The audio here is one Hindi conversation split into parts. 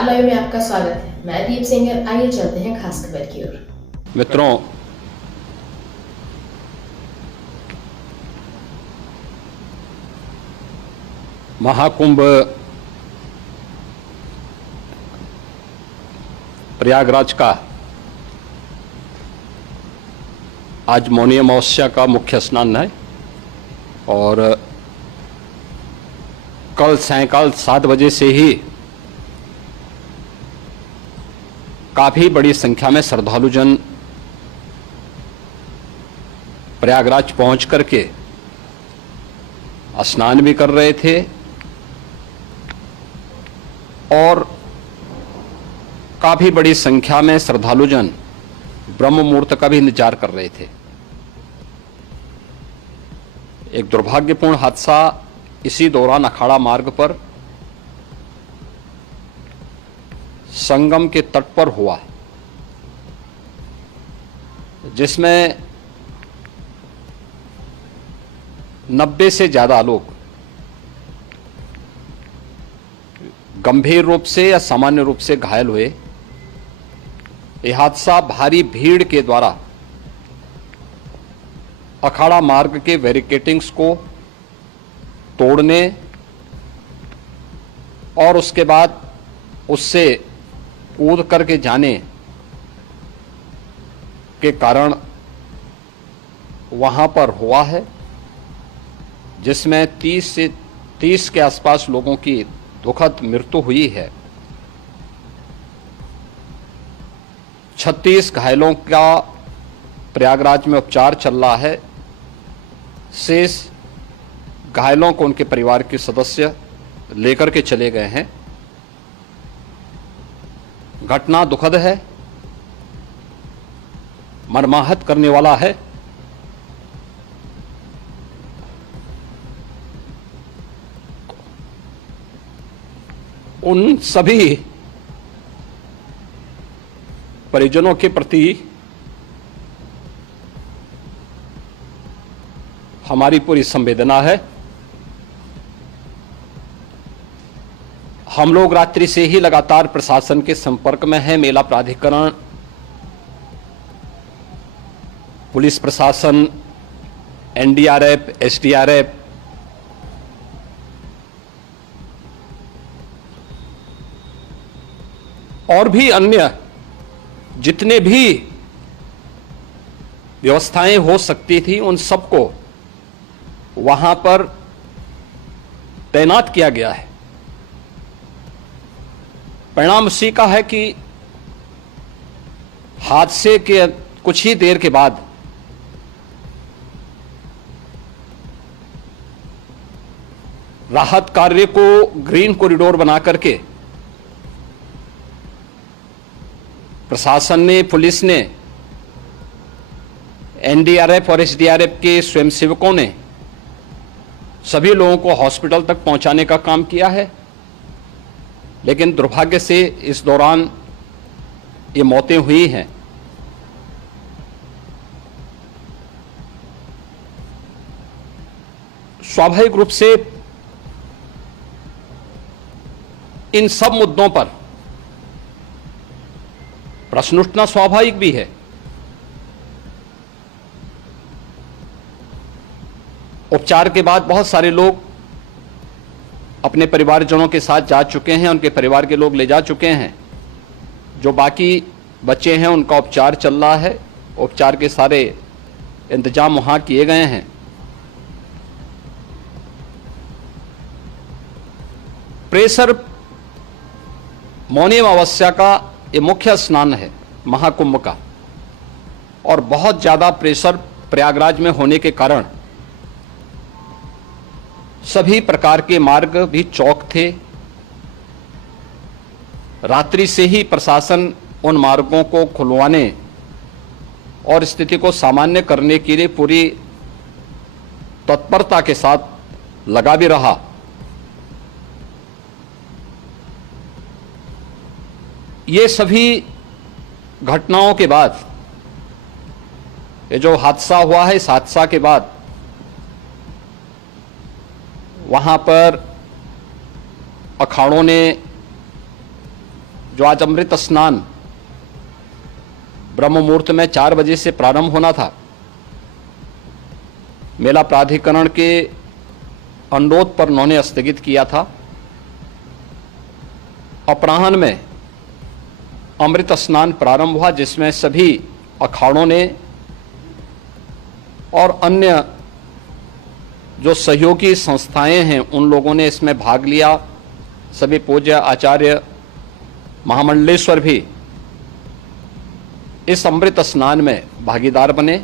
स्टार लाइव में आपका स्वागत है। मैं दीप सिंगर। आइए चलते हैं खास खबर की ओर। मित्रों, महाकुंभ प्रयागराज का आज मौनी अमावस्या का मुख्य स्नान है और कल सायंकाल 7 बजे से ही काफी बड़ी संख्या में श्रद्धालुजन प्रयागराज पहुंच करके स्नान भी कर रहे थे और काफी बड़ी संख्या में श्रद्धालुजन ब्रह्म मुहूर्त का भी इंतजार कर रहे थे। एक दुर्भाग्यपूर्ण हादसा इसी दौरान अखाड़ा मार्ग पर संगम के तट पर हुआ, जिसमें 90 से ज्यादा लोग गंभीर रूप से या सामान्य रूप से घायल हुए। यह हादसा भारी भीड़ के द्वारा अखाड़ा मार्ग के बैरिकेडिंग्स को तोड़ने और उसके बाद उससे कूद करके जाने के कारण वहां पर हुआ है, जिसमें 30 के आसपास लोगों की दुखद मृत्यु हुई है। 36 घायलों का प्रयागराज में उपचार चल रहा है। शेष घायलों को उनके परिवार के सदस्य लेकर के चले गए हैं। घटना दुखद है, मर्माहत करने वाला है। उन सभी परिजनों के प्रति हमारी पूरी संवेदना है। हम लोग रात्रि से ही लगातार प्रशासन के संपर्क में हैं। मेला प्राधिकरण, पुलिस प्रशासन, एनडीआरएफ, एसडीआरएफ, और भी अन्य जितने भी व्यवस्थाएं हो सकती थी उन सबको वहां पर तैनात किया गया है। परिणाम उसी का है कि हादसे के कुछ ही देर के बाद राहत कार्य को ग्रीन कॉरिडोर बना करके प्रशासन ने, पुलिस ने, एनडीआरएफ और एसडीआरएफ के स्वयंसेवकों ने सभी लोगों को हॉस्पिटल तक पहुंचाने का काम किया है। लेकिन दुर्भाग्य से इस दौरान ये मौतें हुई हैं। स्वाभाविक रूप से इन सब मुद्दों पर प्रश्न उठना स्वाभाविक भी है। उपचार के बाद बहुत सारे लोग अपने परिवारजनों के साथ जा चुके हैं, उनके परिवार के लोग ले जा चुके हैं। जो बाकी बच्चे हैं उनका उपचार चल रहा है। उपचार के सारे इंतजाम वहां किए गए हैं। प्रेशर मौनी अमावस्या का ये मुख्य स्नान है महाकुंभ का, और बहुत ज्यादा प्रेशर प्रयागराज में होने के कारण सभी प्रकार के मार्ग भी चौक थे। रात्रि से ही प्रशासन उन मार्गों को खुलवाने और स्थिति को सामान्य करने के लिए पूरी तत्परता के साथ लगा भी रहा। ये सभी घटनाओं के बाद, ये जो हादसा हुआ है, इस हादसा के बाद वहां पर अखाड़ों ने जो आज अमृत स्नान ब्रह्म मुहूर्त में 4 बजे से प्रारंभ होना था, मेला प्राधिकरण के अनुरोध पर उन्होंने स्थगित किया था। अपराह्न में अमृत स्नान प्रारंभ हुआ, जिसमें सभी अखाड़ों ने और अन्य जो सहयोगी संस्थाएं हैं उन लोगों ने इसमें भाग लिया। सभी पूज्य आचार्य महामंडलेश्वर भी इस अमृत स्नान में भागीदार बने।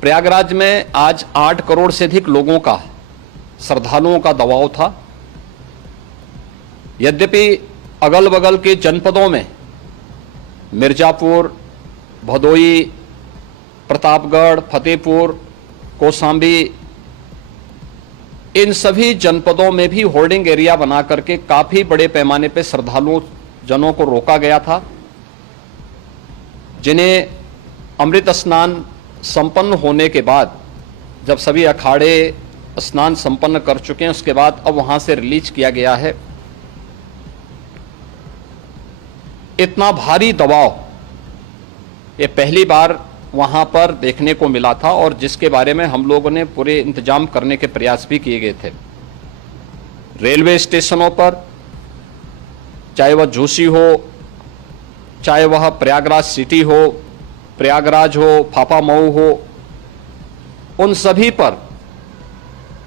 प्रयागराज में आज 8 करोड़ से अधिक लोगों का, श्रद्धालुओं का दबाव था। यद्यपि अगल बगल के जनपदों में मिर्जापुर, भदोई, प्रतापगढ़, फतेहपुर, कौशाम्बी, इन सभी जनपदों में भी होल्डिंग एरिया बना करके काफी बड़े पैमाने पर श्रद्धालुओं जनों को रोका गया था, जिन्हें अमृत स्नान संपन्न होने के बाद, जब सभी अखाड़े स्नान संपन्न कर चुके हैं, उसके बाद अब वहां से रिलीज किया गया है। इतना भारी दबाव ये पहली बार वहां पर देखने को मिला था, और जिसके बारे में हम लोगों ने पूरे इंतजाम करने के प्रयास भी किए गए थे। रेलवे स्टेशनों पर, चाहे वह झूसी हो, चाहे वह प्रयागराज सिटी हो, प्रयागराज हो, फाफामऊ हो, उन सभी पर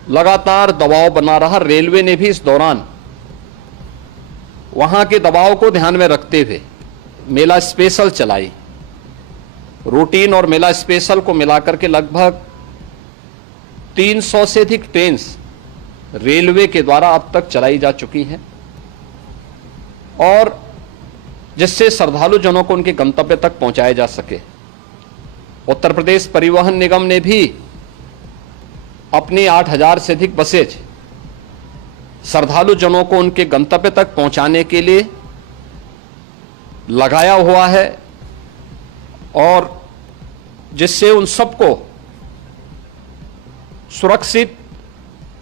लगातार दबाव बना रहा। रेलवे ने भी इस दौरान वहां के दबाव को ध्यान में रखते हुए मेला स्पेशल चलाई। रूटीन और मेला स्पेशल को मिलाकर के लगभग 300 से अधिक ट्रेन रेलवे के द्वारा अब तक चलाई जा चुकी हैं, और जिससे श्रद्धालु जनों को उनके गंतव्य तक पहुंचाया जा सके। उत्तर प्रदेश परिवहन निगम ने भी अपनी 8000 से अधिक बसेज श्रद्धालु जनों को उनके गंतव्य तक पहुंचाने के लिए लगाया हुआ है, और जिससे उन सबको सुरक्षित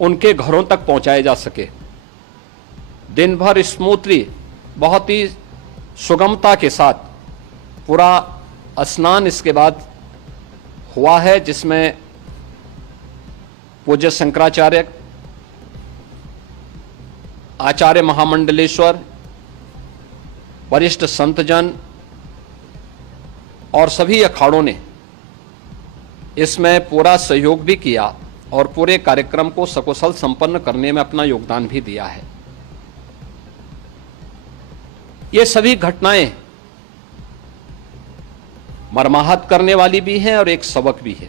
उनके घरों तक पहुंचाया जा सके। दिन भर स्मूथली, बहुत ही सुगमता के साथ पूरा स्नान इसके बाद हुआ है, जिसमें पूज्य शंकराचार्य, आचार्य महामंडलेश्वर, वरिष्ठ संतजन और सभी अखाड़ों ने इसमें पूरा सहयोग भी किया और पूरे कार्यक्रम को सकुशल संपन्न करने में अपना योगदान भी दिया है। ये सभी घटनाएं मर्माहत करने वाली भी हैं और एक सबक भी है,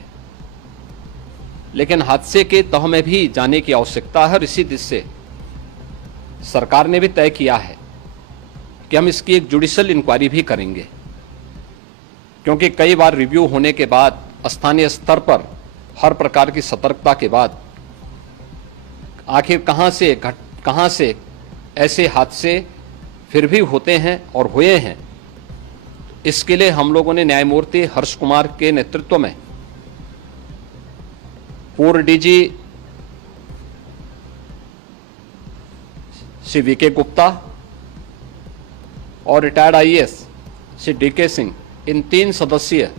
लेकिन हादसे के तह में भी जाने की आवश्यकता है, और इसी दिशा से सरकार ने भी तय किया है कि हम इसकी एक जुडिशियल इंक्वायरी भी करेंगे, क्योंकि कई बार रिव्यू होने के बाद स्थानीय स्तर पर हर प्रकार की सतर्कता के बाद आखिर कहां से ऐसे हादसे फिर भी होते हैं और हुए हैं। इसके लिए हम लोगों ने न्यायमूर्ति हर्ष कुमार के नेतृत्व में पूर्व डीजी श्री वीके गुप्ता और retired IAS Shri DK Singh, इन 3 सदस्यीय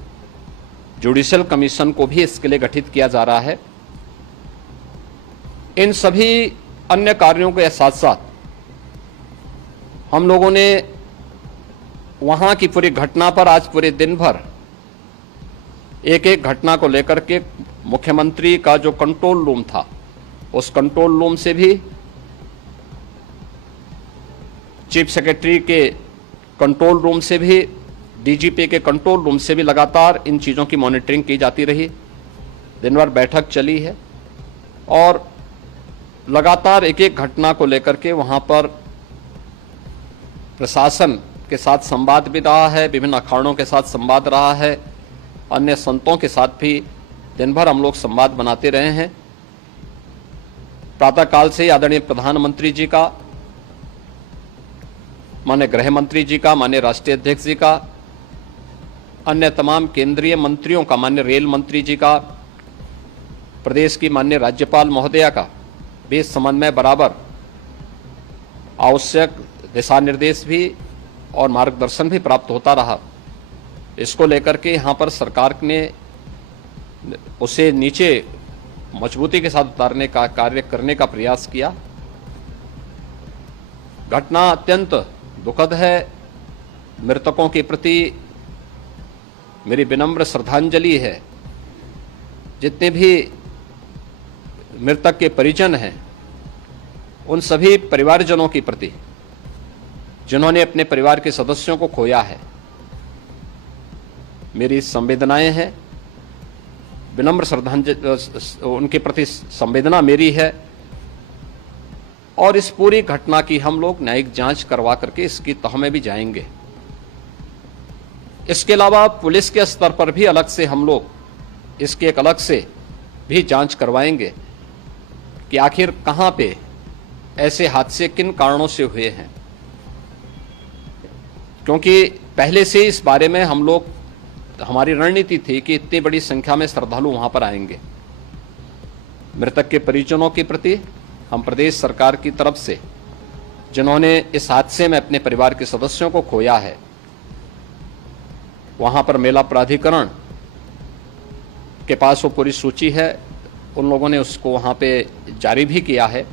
जुडिशियल कमीशन को भी इसके लिए गठित किया जा रहा है। इन सभी अन्य कार्यों के साथ साथ हम लोगों ने वहां की पूरी घटना पर आज पूरे दिन भर एक एक घटना को लेकर के मुख्यमंत्री का जो कंट्रोल रूम था, उस कंट्रोल रूम से भी, चीफ सेक्रेटरी के कंट्रोल रूम से भी, डीजीपी के कंट्रोल रूम से भी लगातार इन चीज़ों की मॉनिटरिंग की जाती रही। दिन भर बैठक चली है और लगातार एक एक घटना को लेकर के वहां पर प्रशासन के साथ संवाद भी रहा है, विभिन्न अखाड़ों के साथ संवाद रहा है, अन्य संतों के साथ भी दिन भर हम लोग संवाद बनाते रहे हैं। प्रातःकाल से आदरणीय प्रधानमंत्री जी का, माननीय गृह मंत्री जी का, माननीय राष्ट्रीय अध्यक्ष जी का, अन्य तमाम केंद्रीय मंत्रियों का, माननीय रेल मंत्री जी का, प्रदेश की माननीय राज्यपाल महोदया का भी इस संबंध में बराबर आवश्यक दिशा निर्देश भी और मार्गदर्शन भी प्राप्त होता रहा। इसको लेकर के यहाँ पर सरकार ने उसे नीचे मजबूती के साथ उतारने का कार्य करने का प्रयास किया। घटना अत्यंत दुखद है। मृतकों के प्रति मेरी विनम्र श्रद्धांजलि है। जितने भी मृतक के परिजन हैं, उन सभी परिवारजनों के प्रति जिन्होंने अपने परिवार के सदस्यों को खोया है, मेरी संवेदनाएं हैं। विनम्र श्रद्धांजलि उनके प्रति संवेदना मेरी है। और इस पूरी घटना की हम लोग न्यायिक जांच करवा करके इसकी तह में भी जाएंगे। इसके अलावा पुलिस के स्तर पर भी अलग से हम लोग इसके एक अलग से भी जांच करवाएंगे कि आखिर कहां पे ऐसे हादसे किन कारणों से हुए हैं, क्योंकि पहले से इस बारे में हम लोग, हमारी रणनीति थी कि इतनी बड़ी संख्या में श्रद्धालु वहां पर आएंगे। मृतक के परिजनों के प्रति हम प्रदेश सरकार की तरफ से, जिन्होंने इस हादसे में अपने परिवार के सदस्यों को खोया है, वहां पर मेला प्राधिकरण के पास वो पूरी सूची है, उन लोगों ने उसको वहां पे जारी भी किया है।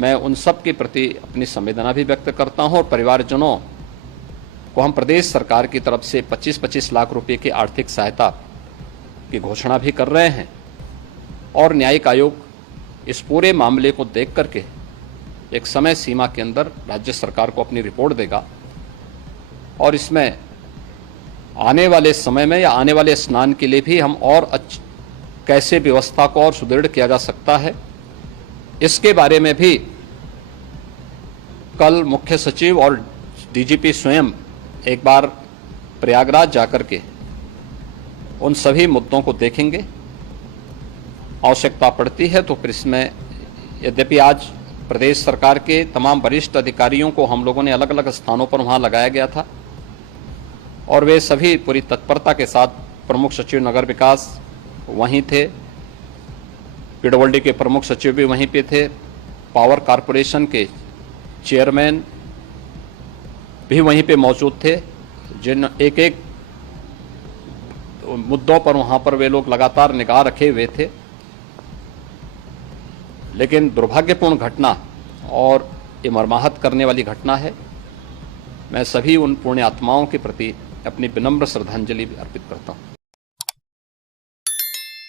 मैं उन सब के प्रति अपनी संवेदना भी व्यक्त करता हूं और परिवारजनों को हम प्रदेश सरकार की तरफ से 25-25 लाख रुपए की आर्थिक सहायता की घोषणा भी कर रहे हैं। और न्यायिक आयोग इस पूरे मामले को देख करके एक समय सीमा के अंदर राज्य सरकार को अपनी रिपोर्ट देगा और इसमें आने वाले समय में या आने वाले स्नान के लिए भी हम और कैसे व्यवस्था को और सुदृढ़ किया जा सकता है, इसके बारे में भी कल मुख्य सचिव और डीजीपी स्वयं एक बार प्रयागराज जाकर के उन सभी मुद्दों को देखेंगे। आवश्यकता पड़ती है तो फिर इसमें, यद्यपि आज प्रदेश सरकार के तमाम वरिष्ठ अधिकारियों को हम लोगों ने अलग अलग स्थानों पर वहां लगाया गया था और वे सभी पूरी तत्परता के साथ, प्रमुख सचिव नगर विकास वहीं थे, पीडब्ल्यूडी के प्रमुख सचिव भी वहीं पे थे, पावर कारपोरेशन के चेयरमैन भी वहीं पे मौजूद थे, जिन एक एक मुद्दों पर वहां पर वे लोग लगातार निगाह रखे हुए थे। लेकिन दुर्भाग्यपूर्ण घटना और ये मर्माहत करने वाली घटना है। मैं सभी उन पुण्य आत्माओं के प्रति अपनी विनम्र श्रद्धांजलि अर्पित करता हूं।